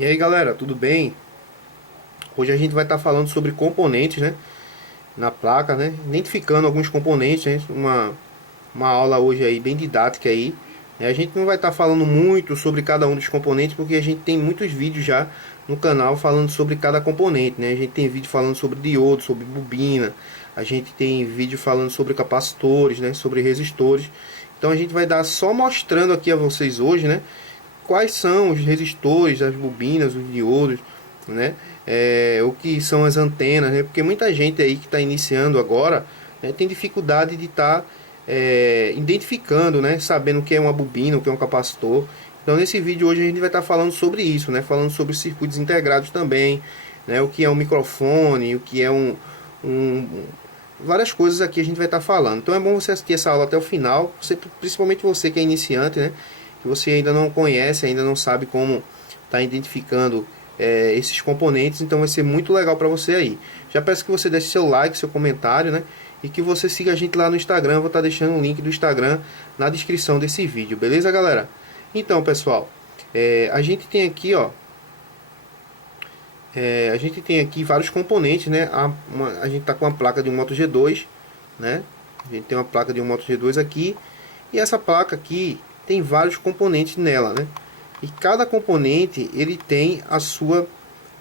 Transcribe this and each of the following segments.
E aí galera, tudo bem? Hoje a gente vai estar falando sobre componentes, né? Na placa, né? Identificando alguns componentes, né? Uma aula hoje aí bem didática aí, né? A gente não vai estar falando muito sobre cada um dos componentes porque a gente tem muitos vídeos já no canal falando sobre cada componente, né? A gente tem vídeo falando sobre diodo, sobre bobina, a gente tem vídeo falando sobre capacitores, né? Sobre resistores. Então a gente vai dar só mostrando aqui a vocês hoje, né? Quais são os resistores, as bobinas, os diodos, né? O que são as antenas, né? Porque muita gente aí que está iniciando agora, né, tem dificuldade de estar identificando, né? Sabendo o que é uma bobina, o que é um capacitor. Então nesse vídeo hoje a gente vai estar falando sobre isso, né? Falando sobre circuitos integrados também, né? O que é um microfone, o que é um várias coisas aqui a gente vai estar falando. Então é bom você assistir essa aula até o final, principalmente você que é iniciante, né? Que você ainda não conhece, ainda não sabe como está identificando esses componentes, então vai ser muito legal para você aí. Já peço que você deixe seu like, seu comentário, né? E que você siga a gente lá no Instagram, vou estar deixando o link do Instagram na descrição desse vídeo, beleza galera? Então pessoal, a gente tem aqui, ó, a gente tem aqui vários componentes, né? A gente está com uma placa de um Moto G2, né? A gente tem uma placa de um Moto G2 aqui, e essa placa aqui tem vários componentes nela, né? E cada componente ele tem a sua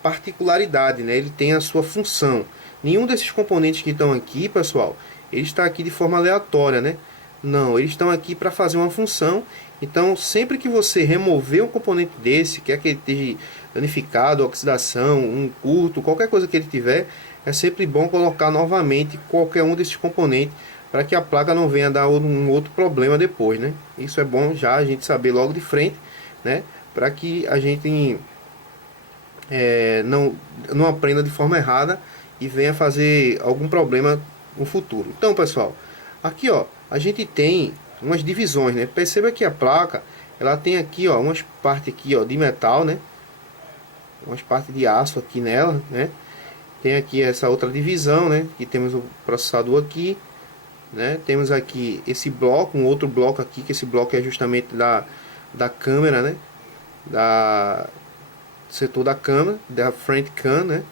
particularidade, né? Ele tem a sua função. Nenhum desses componentes que estão aqui, pessoal, ele está aqui de forma aleatória, né? Não, eles estão aqui para fazer uma função. Então, sempre que você remover um componente desse, quer que ele esteja danificado, oxidação, um curto, qualquer coisa que ele tiver, é sempre bom colocar novamente qualquer um desses componentes para que a placa não venha dar um outro problema depois, né? Isso é bom já a gente saber logo de frente, né? Para que a gente não aprenda de forma errada e venha fazer algum problema no futuro. Então, pessoal, aqui ó, a gente tem umas divisões, né? Perceba que a placa, ela tem aqui ó, umas partes aqui ó de metal, né? Umas partes de aço aqui nela, né? Tem aqui essa outra divisão, né? Que temos o processador aqui, né? Temos aqui esse bloco, um outro bloco aqui, que esse bloco é justamente da câmera, né? Da setor da câmera, da front cam, né?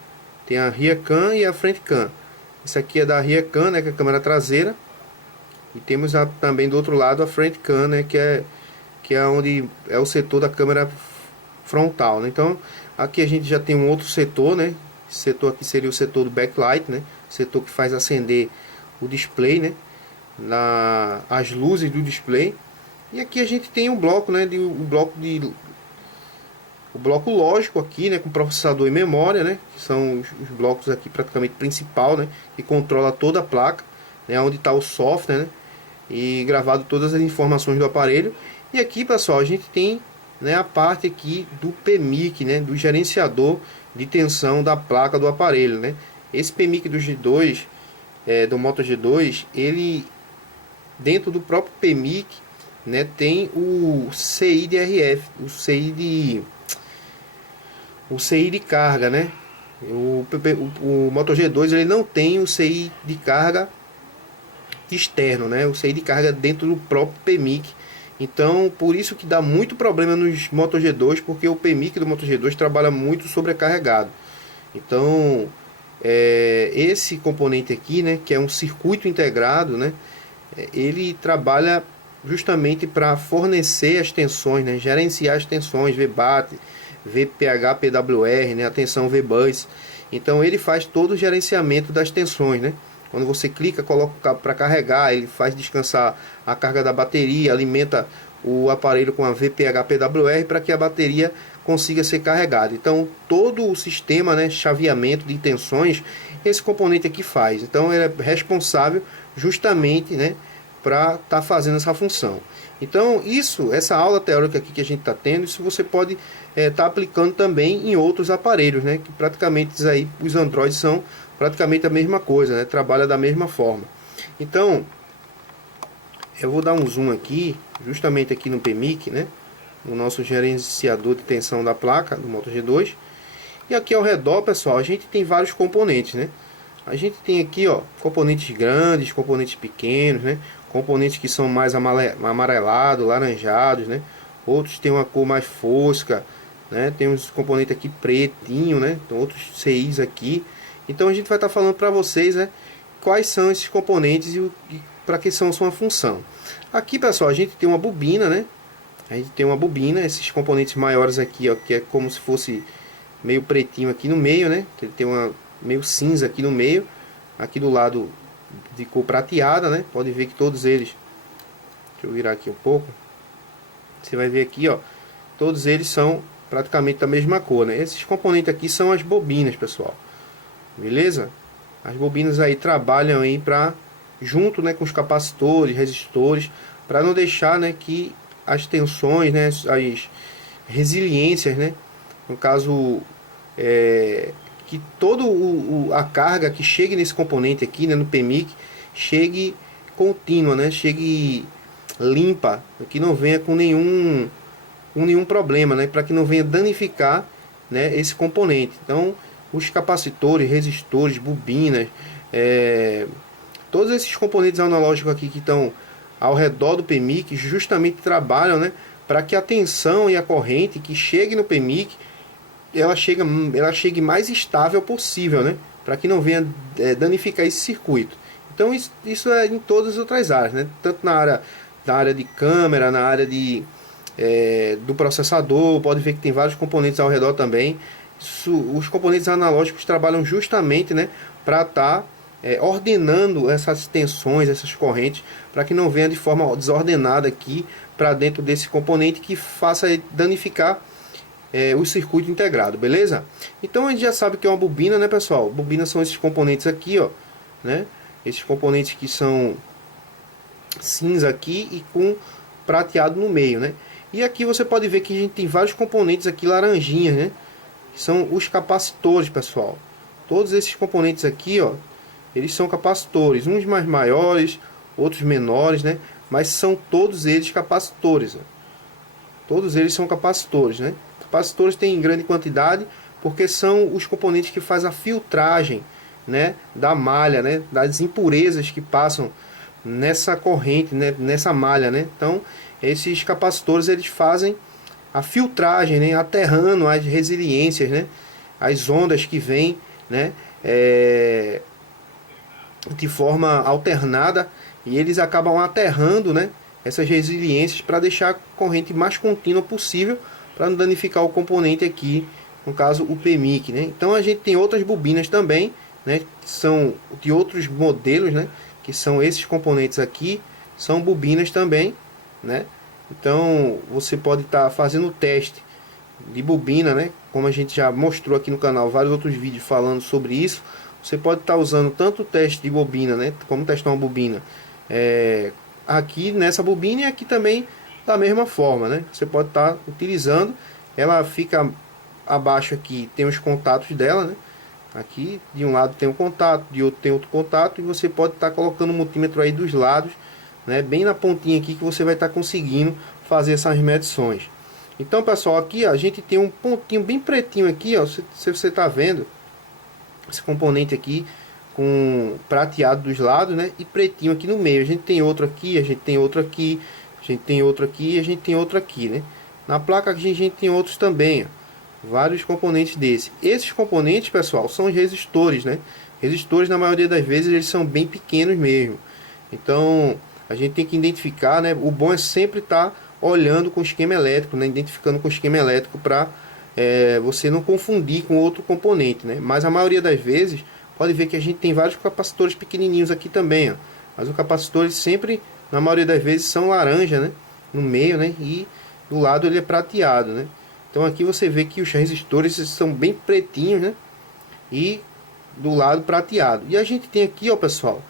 Tem a rear cam e a front cam. Isso aqui é da rear cam, né? Que é a câmera traseira. E temos também do outro lado a front cam, né? Que é onde é o setor da câmera frontal, né? Então aqui a gente já tem um outro setor, né? Esse setor aqui seria o setor do backlight, né? Setor que faz acender o display, né? As luzes do display. E aqui a gente tem um bloco, né? O bloco lógico aqui, né? Com processador e memória, né? Que são os blocos aqui praticamente principal, né? Que controla toda a placa, né? Onde está o software, né? E gravado todas as informações do aparelho. E aqui, pessoal, a gente tem, né, a parte aqui do PMIC, né? Do gerenciador de tensão da placa do aparelho, né? Esse PMIC do G2, do Moto G2, ele dentro do próprio PMIC, né, tem o CI de RF, o CI de carga, né? O Moto G2 ele não tem o CI de carga externo, né? O CI de carga dentro do próprio PMIC. Então, por isso que dá muito problema nos Moto G2, porque o PMIC do Moto G2 trabalha muito sobrecarregado. Então, esse componente aqui, né, que é um circuito integrado, né, ele trabalha justamente para fornecer as tensões, né, gerenciar as tensões, VBAT, VPH, PWR, né, a tensão VBus. Então ele faz todo o gerenciamento das tensões, né? Quando você clica, coloca para carregar, ele faz descansar a carga da bateria, alimenta o aparelho com a VPH PWR para que a bateria consiga ser carregada. Então todo o sistema, né, chaveamento de tensões, esse componente aqui faz. Então ele é responsável justamente, né, para estar fazendo essa função. Então essa aula teórica aqui que a gente está tendo, isso você pode estar aplicando também em outros aparelhos, né? Que praticamente aí os Androids são praticamente a mesma coisa, né? Trabalha da mesma forma. Então eu vou dar um zoom aqui, justamente aqui no PMIC, né? O nosso gerenciador de tensão da placa do Moto G2. E aqui ao redor, pessoal, a gente tem vários componentes, né? A gente tem aqui, ó, componentes grandes, componentes pequenos, né? Componentes que são mais amarelados, laranjados, né? Outros têm uma cor mais fosca, né? Tem uns componentes aqui pretinho, né? Tem outros CIs aqui. Então a gente vai estar falando para vocês, né, quais são esses componentes e para que são a sua função. Aqui, pessoal, a gente tem uma bobina, né? A gente tem uma bobina, esses componentes maiores aqui, ó, que é como se fosse meio pretinho aqui no meio, né? Ele tem uma meio cinza aqui no meio. Aqui do lado de cor prateada, né? Pode ver que todos eles, deixa eu virar aqui um pouco. Você vai ver aqui, ó, todos eles são praticamente da mesma cor, né? Esses componentes aqui são as bobinas, pessoal. Beleza? As bobinas aí trabalham aí para junto, né, com os capacitores, resistores, para não deixar, né, que as tensões, né, as resiliências, né, no caso que todo a carga que chegue nesse componente aqui, né, no PMIC, chegue contínua, né, chegue limpa, que não venha com nenhum problema, né, para que não venha danificar, né, esse componente. Então, os capacitores, resistores, bobinas, todos esses componentes analógicos aqui que estão ao redor do PMIC justamente trabalham, né, para que a tensão e a corrente que chegue no PMIC ela chegue mais estável possível, né, para que não venha danificar esse circuito. Então isso é em todas as outras áreas, né, tanto na área de câmera, na área do processador. Pode ver que tem vários componentes ao redor também. Os componentes analógicos trabalham justamente, né, para estar ordenando essas tensões, essas correntes, para que não venha de forma desordenada aqui para dentro desse componente que faça danificar o circuito integrado, beleza? Então a gente já sabe que é uma bobina, né, pessoal? Bobinas são esses componentes aqui, ó, né? Esses componentes que são cinza aqui e com prateado no meio, né? E aqui você pode ver que a gente tem vários componentes aqui laranjinhas, né? Que são os capacitores, pessoal. Todos esses componentes aqui, ó, eles são capacitores, uns mais maiores, outros menores, né? Mas são todos eles capacitores, ó. Todos eles são capacitores, né? Capacitores tem em grande quantidade porque são os componentes que fazem a filtragem, né, da malha, né, das impurezas que passam nessa corrente, né, nessa malha, né? Então, esses capacitores eles fazem a filtragem, né, aterrando as resiliências, né, as ondas que vêm, né, de forma alternada, e eles acabam aterrando, né, essas resiliências para deixar a corrente mais contínua possível, para não danificar o componente aqui, no caso o PMIC, né? Então a gente tem outras bobinas também, né, que são de outros modelos, né, que são esses componentes aqui, são bobinas também, né? Então você pode estar fazendo o teste de bobina, né, como a gente já mostrou aqui no canal, vários outros vídeos falando sobre isso. Você pode estar usando tanto o teste de bobina, né, como testar uma bobina aqui nessa bobina, e aqui também da mesma forma, né? Você pode estar utilizando, ela fica abaixo aqui, tem os contatos dela, né? Aqui de um lado tem um contato, de outro tem outro contato, e você pode estar colocando o multímetro aí dos lados, né, bem na pontinha aqui, que você vai estar conseguindo fazer essas medições. Então, pessoal, aqui ó, a gente tem um pontinho bem pretinho aqui, ó, se você está vendo esse componente aqui com prateado dos lados, né, e pretinho aqui no meio. A gente tem outro aqui, a gente tem outro aqui, a gente tem outro aqui e a gente tem outro aqui, né? Na placa aqui a gente tem outros também, ó, vários componentes desses. Esses componentes, pessoal, são os resistores, né? Resistores, na maioria das vezes, eles são bem pequenos mesmo. Então, a gente tem que identificar, né? O bom é sempre estar olhando com o esquema elétrico, né? Identificando com o esquema elétrico para você não confundir com outro componente, né? Mas a maioria das vezes, pode ver que a gente tem vários capacitores pequenininhos aqui também, ó. Mas os capacitores sempre, na maioria das vezes, são laranja, né, no meio, né, e do lado ele é prateado, né. Então aqui você vê que os resistores são bem pretinhos, né, e do lado prateado. E a gente tem aqui, ó, pessoal,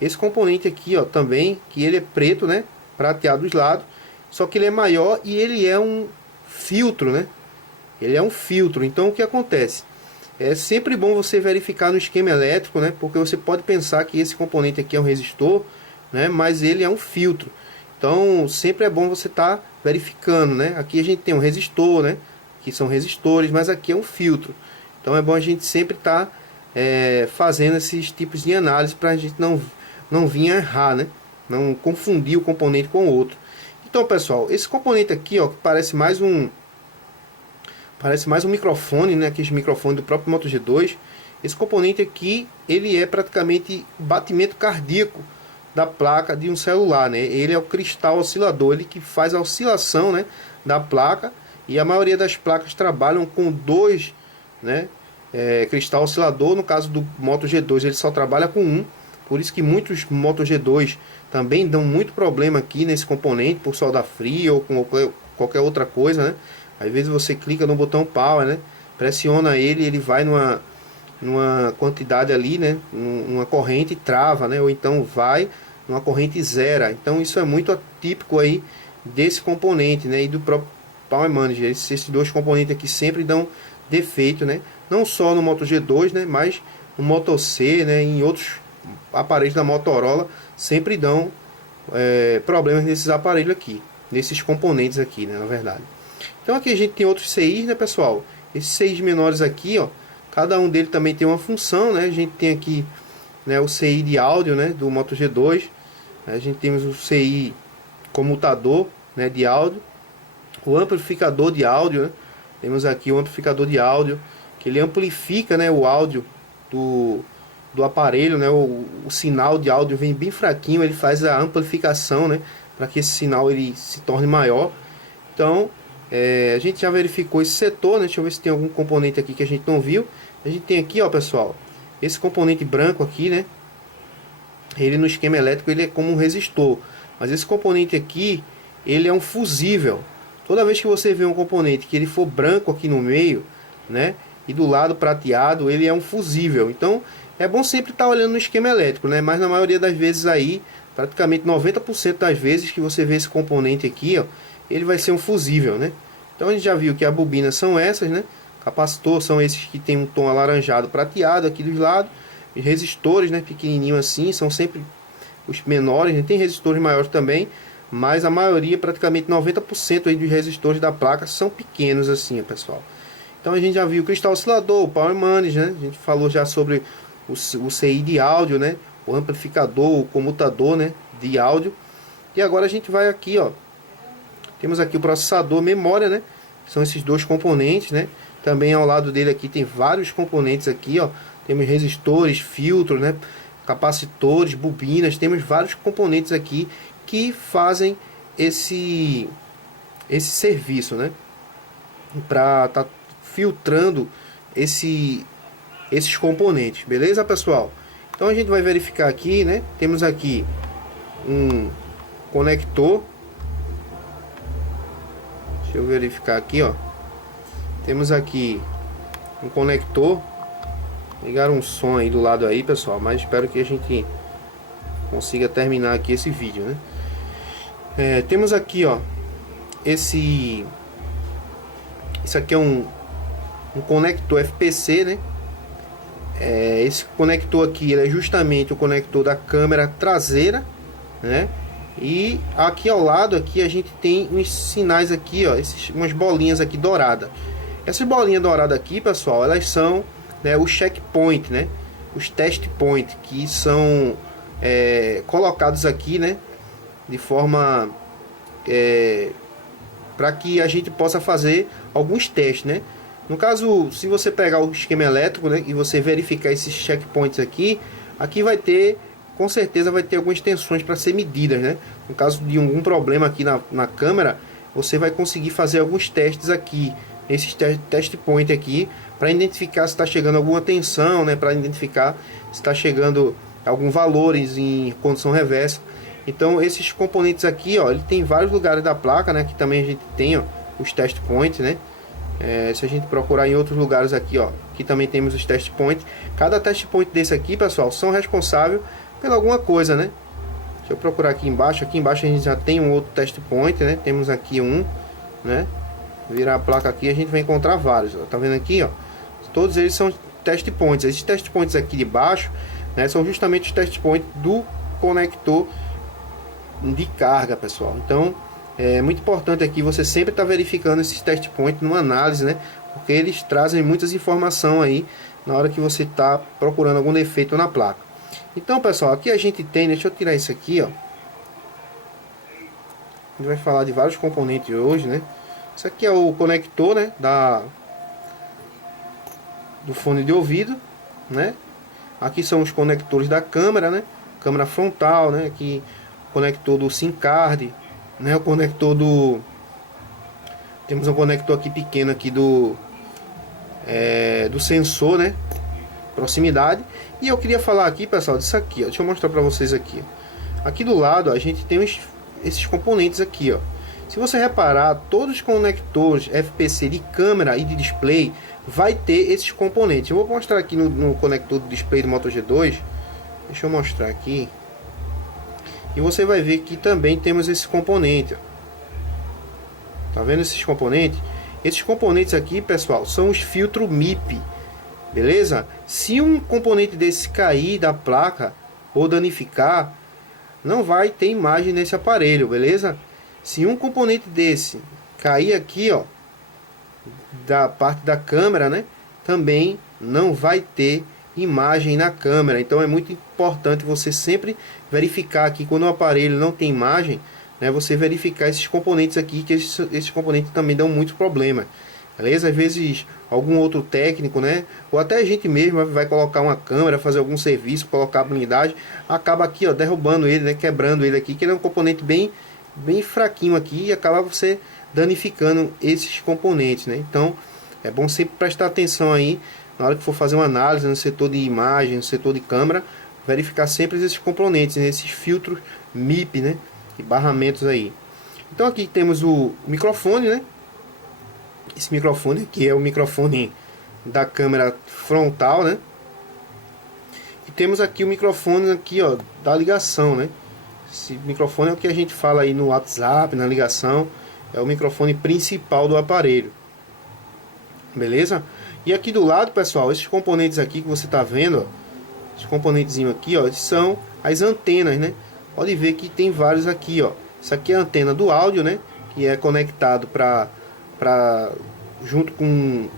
esse componente aqui, ó, também, que ele é preto, né, prateado dos lados, só que ele é maior e ele é um filtro, né. Ele é um filtro. Então o que acontece? É sempre bom você verificar no esquema elétrico, né? Porque você pode pensar que esse componente aqui é um resistor, né? Mas ele é um filtro. Então sempre é bom você estar verificando, né? Aqui a gente tem um resistor, né? Que são resistores, mas aqui é um filtro. Então é bom a gente sempre estar fazendo esses tipos de análise para a gente não vir a errar, né? Não confundir o componente com o outro. Então, pessoal, esse componente aqui, ó, que parece mais Parece mais um microfone, né? Aquele microfone do próprio Moto G2. Esse componente aqui, ele é praticamente o batimento cardíaco da placa de um celular, né? Ele é o cristal oscilador, ele que faz a oscilação, né, da placa. E a maioria das placas trabalham com dois, né, cristal oscilador. No caso do Moto G2, ele só trabalha com um. Por isso que muitos Moto G2 também dão muito problema aqui nesse componente, por solda fria ou com qualquer outra coisa, né? Às vezes você clica no botão power, né? Pressiona ele, ele vai numa quantidade ali, né? Numa corrente e trava, né? Ou então vai numa corrente zero. Então isso é muito atípico aí desse componente, né? E do próprio Power Manager. Esses dois componentes aqui sempre dão defeito, né? Não só no Moto G2, né? Mas no Moto C, né? Em outros aparelhos da Motorola sempre dão problemas nesses aparelhos aqui, nesses componentes aqui, né? Na verdade. Então aqui a gente tem outros CIs, né, pessoal? Esses CIs menores aqui, ó, cada um deles também tem uma função, né? A gente tem aqui, né, o CI de áudio, né, do Moto G2. A gente temos o CI comutador, né, de áudio, o amplificador de áudio, né? Temos aqui o amplificador de áudio, que ele amplifica, né, o áudio do aparelho, né? O sinal de áudio vem bem fraquinho, ele faz a amplificação, né, para que esse sinal ele se torne maior. Então a gente já verificou esse setor, né? Deixa eu ver se tem algum componente aqui que a gente não viu. A gente tem aqui, ó, pessoal, esse componente branco aqui, né? Ele no esquema elétrico ele é como um resistor, mas esse componente aqui ele é um fusível. Toda vez que você vê um componente que ele for branco aqui no meio, né, e do lado prateado, ele é um fusível. Então é bom sempre estar olhando no esquema elétrico, né? Mas na maioria das vezes aí, praticamente 90% das vezes que você vê esse componente aqui, ó, ele vai ser um fusível, né? Então a gente já viu que as bobinas são essas, né? Capacitor são esses que tem um tom alaranjado prateado aqui dos lados. Os resistores, né, pequenininho assim, são sempre os menores, né? Tem resistores maiores também, mas a maioria, praticamente 90% aí dos resistores da placa são pequenos assim, pessoal. Então a gente já viu o cristal oscilador, o Power Manager, né? A gente falou já sobre o CI de áudio, né? O amplificador, o comutador, né, de áudio. E agora a gente vai aqui, ó. Temos aqui o processador, memória, né? São esses dois componentes, né? Também ao lado dele aqui tem vários componentes aqui, ó. Temos resistores, filtros, né? Capacitores, bobinas. Temos vários componentes aqui que fazem esse serviço, né? Para estar filtrando esses componentes, beleza, pessoal? Então a gente vai verificar aqui, né? Temos aqui um conector. Deixa eu verificar aqui, ó. Temos aqui um conector. Ligar um som aí do lado aí, pessoal, mas espero que a gente consiga terminar aqui esse vídeo, né? Temos aqui, ó, isso aqui é um conector FPC, né? Esse conector aqui ele é justamente o conector da câmera traseira, né? E aqui ao lado aqui a gente tem uns sinais aqui, ó, umas bolinhas aqui douradas. Essas bolinhas douradas aqui, pessoal, elas são, né, o checkpoint, né? Os test point que são colocados aqui, né? De forma para que a gente possa fazer alguns testes, né? No caso, se você pegar o esquema elétrico, né, e você verificar esses checkpoints aqui vai ter, com certeza vai ter algumas tensões para ser medidas, né? No caso de algum problema aqui na câmera, você vai conseguir fazer alguns testes aqui, esses test point aqui, para identificar se está chegando alguma tensão, né? Para identificar se está chegando algum valores em condição reversa. Então esses componentes aqui, ó, ele tem vários lugares da placa, né? Que também a gente tem, ó, os test points, né? Se a gente procurar em outros lugares aqui, ó, aqui também temos os test points. Cada test point desse aqui, pessoal, são responsáveis por alguma coisa, né? Deixa eu procurar aqui embaixo. Aqui embaixo a gente já tem um outro test point, né? Temos aqui um, né? Virar a placa aqui, a gente vai encontrar vários, ó. Tá vendo aqui, ó? Todos eles são test points. Esses test points aqui de baixo, né, são justamente os test points do conector de carga, pessoal. Então é muito importante aqui você sempre estar verificando esses test points numa análise, né? Porque eles trazem muitas informações aí na hora que você está procurando algum defeito na placa. Então, pessoal, aqui a gente tem, deixa eu tirar isso aqui, ó. A gente vai falar de vários componentes hoje, né? Isso aqui é o conector, né, da do fone de ouvido, né? Aqui são os conectores da câmera, né? Câmera frontal, né? Aqui o conector do SIM card, né? O conector do... Temos um conector aqui pequeno aqui do sensor, né? Proximidade. E eu queria falar aqui, pessoal, disso aqui, ó. Deixa eu mostrar para vocês aqui, ó. Aqui do lado, ó, a gente tem esses componentes aqui, ó. Se você reparar, todos os conectores FPC de câmera e de display vai ter esses componentes. Eu vou mostrar aqui no conector do display do Moto G2. Deixa eu mostrar aqui. E você vai ver que também temos esse componente, ó. Tá vendo esses componentes? Esses componentes aqui, pessoal, são os filtros MIP. Beleza? Se um componente desse cair da placa ou danificar, não vai ter imagem nesse aparelho, beleza? Se um componente desse cair aqui, ó, da parte da câmera, né, também não vai ter imagem na câmera. Então é muito importante você sempre verificar aqui quando o aparelho não tem imagem, né, você verificar esses componentes aqui, que esses componentes também dão muito problema. Beleza? Às vezes algum outro técnico, né, ou até a gente mesmo vai colocar uma câmera, fazer algum serviço, colocar a blindagem, acaba aqui, ó, derrubando ele, né, quebrando ele aqui, que ele é um componente bem fraquinho aqui, e acaba você danificando esses componentes, né? Então é bom sempre prestar atenção aí na hora que for fazer uma análise no setor de imagem, no setor de câmera, verificar sempre esses componentes, né, esses filtros MIP, né, e barramentos aí. Então aqui temos o microfone, né? Esse microfone aqui é o microfone da câmera frontal, né? E temos aqui o microfone aqui, ó, da ligação, né? Esse microfone é o que a gente fala aí no WhatsApp, na ligação, é o microfone principal do aparelho. Beleza? E aqui do lado, pessoal, esses componentes aqui que você está vendo, ó, esses componentezinhos aqui, ó, são as antenas, né? Pode ver que tem vários aqui, ó. Isso aqui é a antena do áudio, né? Que é conectado junto com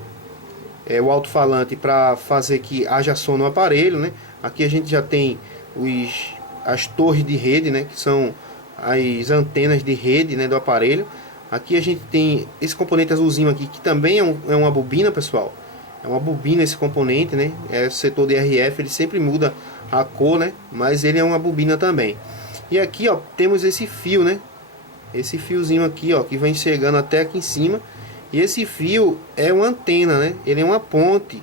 o alto-falante para fazer que haja som no aparelho, né? Aqui a gente já tem as torres de rede, né? Que são as antenas de rede, né, do aparelho. Aqui a gente tem esse componente azulzinho aqui, que também é uma bobina, pessoal. É uma bobina esse componente, né? É o setor de RF, ele sempre muda a cor, né? Mas ele é uma bobina também. E aqui, ó, temos esse fio, né? Esse fiozinho aqui, ó, que vem chegando até aqui em cima. E esse fio é uma antena, né? Ele é uma ponte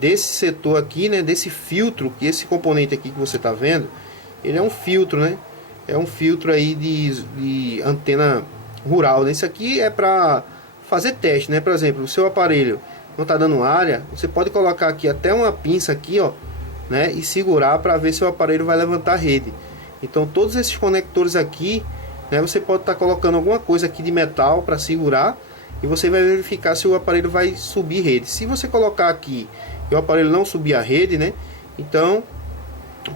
desse setor aqui, né? Desse filtro, que esse componente aqui que você está vendo, ele é um filtro, né? É um filtro aí de antena rural, né? Isso aqui é para fazer teste, né? Por exemplo, o seu aparelho não está dando área, você pode colocar aqui até uma pinça aqui, ó, né? E segurar para ver se o aparelho vai levantar a rede. Então todos esses conectores aqui, né? Você pode estar colocando alguma coisa aqui de metal para segurar, e você vai verificar se o aparelho vai subir rede. Se você colocar aqui e o aparelho não subir a rede, né? Então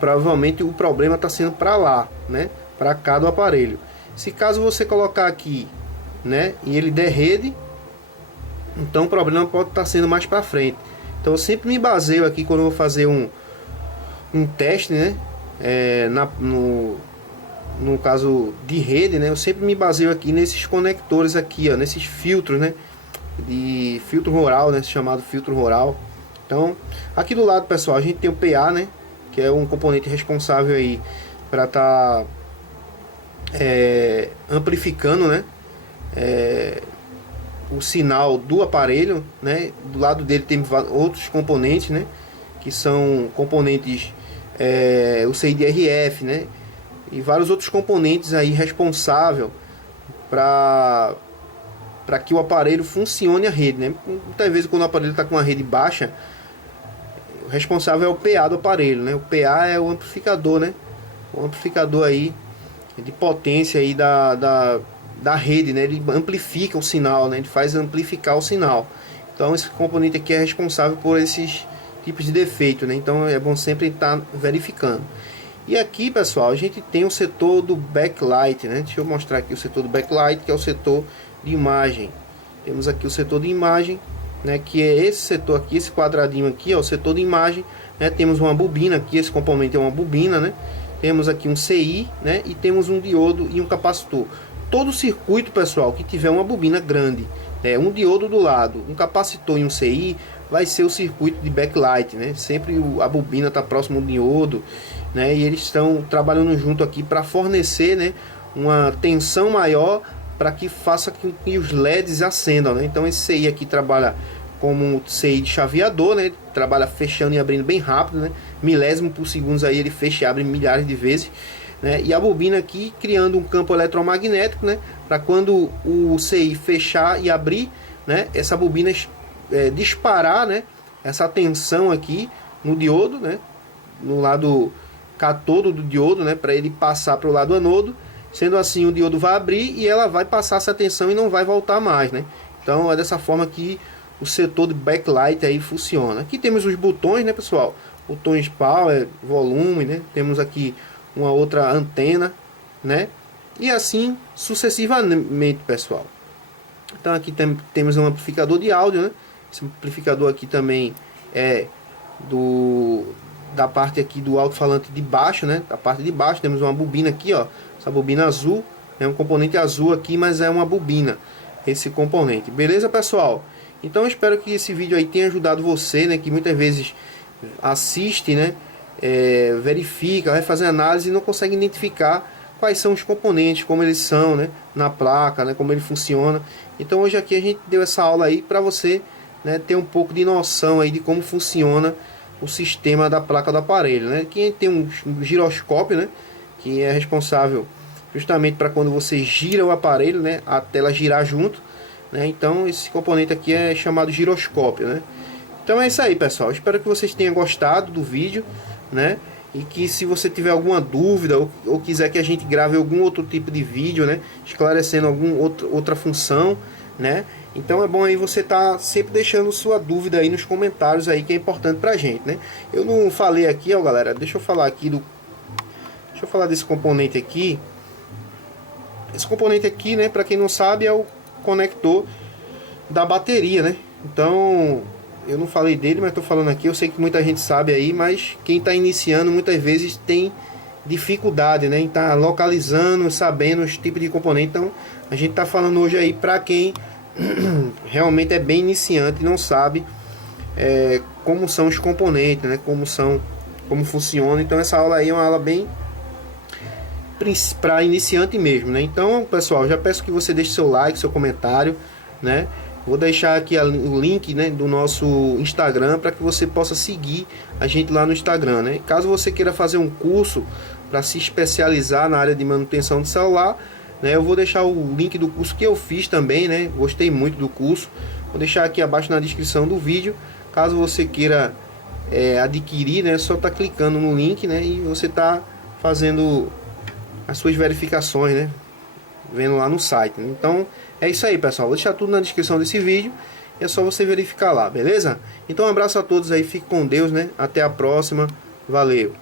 provavelmente o problema está sendo para lá, né? Para cá do aparelho. Se caso você colocar aqui, né, e ele der rede, então o problema pode estar sendo mais para frente. Então eu sempre me baseio aqui quando eu vou fazer um teste, né, no caso de rede, né, eu sempre me baseio aqui nesses conectores aqui, ó, nesses filtros, né, de filtro rural, né, chamado filtro rural. Então aqui do lado, pessoal, a gente tem o PA, né, que é um componente responsável aí para estar amplificando, né, o sinal do aparelho, né. Do lado dele tem outros componentes, né, que são componentes o CID-RF, né, e vários outros componentes aí responsável para que o aparelho funcione a rede, né. Muitas vezes quando o aparelho está com a rede baixa, o responsável é o PA do aparelho, né. O PA é o amplificador, né, o amplificador aí de potência aí da rede, né? Ele amplifica o sinal, né? Ele faz amplificar o sinal. Então esse componente aqui é responsável por esses tipos de defeito, né? Então é bom sempre estar verificando. E aqui, pessoal, a gente tem o setor do backlight, né? Deixa eu mostrar aqui o setor do backlight, que é o setor de imagem. Temos aqui o setor de imagem, né? Que é esse setor aqui, esse quadradinho aqui, é o setor de imagem, né? Temos uma bobina aqui, esse componente é uma bobina, né? Temos aqui um CI, né? E temos um diodo e um capacitor. Todo circuito, pessoal, que tiver uma bobina grande um diodo do lado, um capacitor e um CI, vai ser o circuito de backlight, né? Sempre a bobina está próximo do diodo, né? E eles estão trabalhando junto aqui para fornecer, né, uma tensão maior para que faça com que os LEDs acendam, né? Então esse CI aqui trabalha como CI de chaveador, né? Trabalha fechando e abrindo bem rápido, né? Milésimo por segundo aí ele fecha e abre milhares de vezes, né? E a bobina aqui criando um campo eletromagnético, né? Para quando o CI fechar e abrir, né? Essa bobina disparar, né? Essa tensão aqui no diodo, né? No lado catodo do diodo, né? Para ele passar para o lado anodo. Sendo assim, o diodo vai abrir e ela vai passar essa tensão e não vai voltar mais, né? Então é dessa forma que o setor de backlight aí funciona. Aqui temos os botões, né, pessoal? Botões power, volume, né? Temos aqui uma outra antena, né? E assim sucessivamente, pessoal. Então aqui temos um amplificador de áudio, né? Esse amplificador aqui também é da parte aqui do alto-falante de baixo, né? Da parte de baixo temos uma bobina aqui, ó. Essa bobina azul, é um componente azul aqui, mas é uma bobina esse componente. Beleza, pessoal? Então eu espero que esse vídeo aí tenha ajudado você, né? Que muitas vezes assiste, né? Verifica, vai fazer análise e não consegue identificar quais são os componentes, como eles são, né? Na placa, né? Como ele funciona. Então hoje aqui a gente deu essa aula aí para você, né, ter um pouco de noção aí de como funciona o sistema da placa do aparelho, né? Aqui tem um giroscópio, né, que é responsável justamente para quando você gira o aparelho, né, a tela girar junto, né? Então esse componente aqui é chamado giroscópio, né? Então é isso aí, pessoal. Espero que vocês tenham gostado do vídeo, né? E que se você tiver alguma dúvida ou quiser que a gente grave algum outro tipo de vídeo, né, esclarecendo outra função, né? Então é bom aí você tá sempre deixando sua dúvida aí nos comentários aí, que é importante pra gente, né? Eu não falei aqui, ó, galera, deixa eu falar desse componente aqui. Esse componente aqui, né, para quem não sabe, é o conector da bateria, né? Então, eu não falei dele, mas tô falando aqui. Eu sei que muita gente sabe aí, mas quem tá iniciando muitas vezes tem dificuldade, né, em tá localizando, sabendo os tipos de componente. Então, a gente tá falando hoje aí para quem realmente é bem iniciante e não sabe como são os componentes, né? Como funciona. Então essa aula aí é uma aula bem para iniciante mesmo, né? Então, pessoal, já peço que você deixe seu like, seu comentário, né? Vou deixar aqui o link, né, do nosso Instagram para que você possa seguir a gente lá no Instagram, né? Caso você queira fazer um curso para se especializar na área de manutenção de celular, né, eu vou deixar o link do curso que eu fiz também, né? Gostei muito do curso. Vou deixar aqui abaixo na descrição do vídeo. Caso você queira adquirir, né, só tá clicando no link, né, e você tá fazendo as suas verificações, né, vendo lá no site, né? Então é isso aí, pessoal. Vou deixar tudo na descrição desse vídeo. É só você verificar lá, beleza? Então um abraço a todos aí. Fique com Deus, né? Até a próxima. Valeu!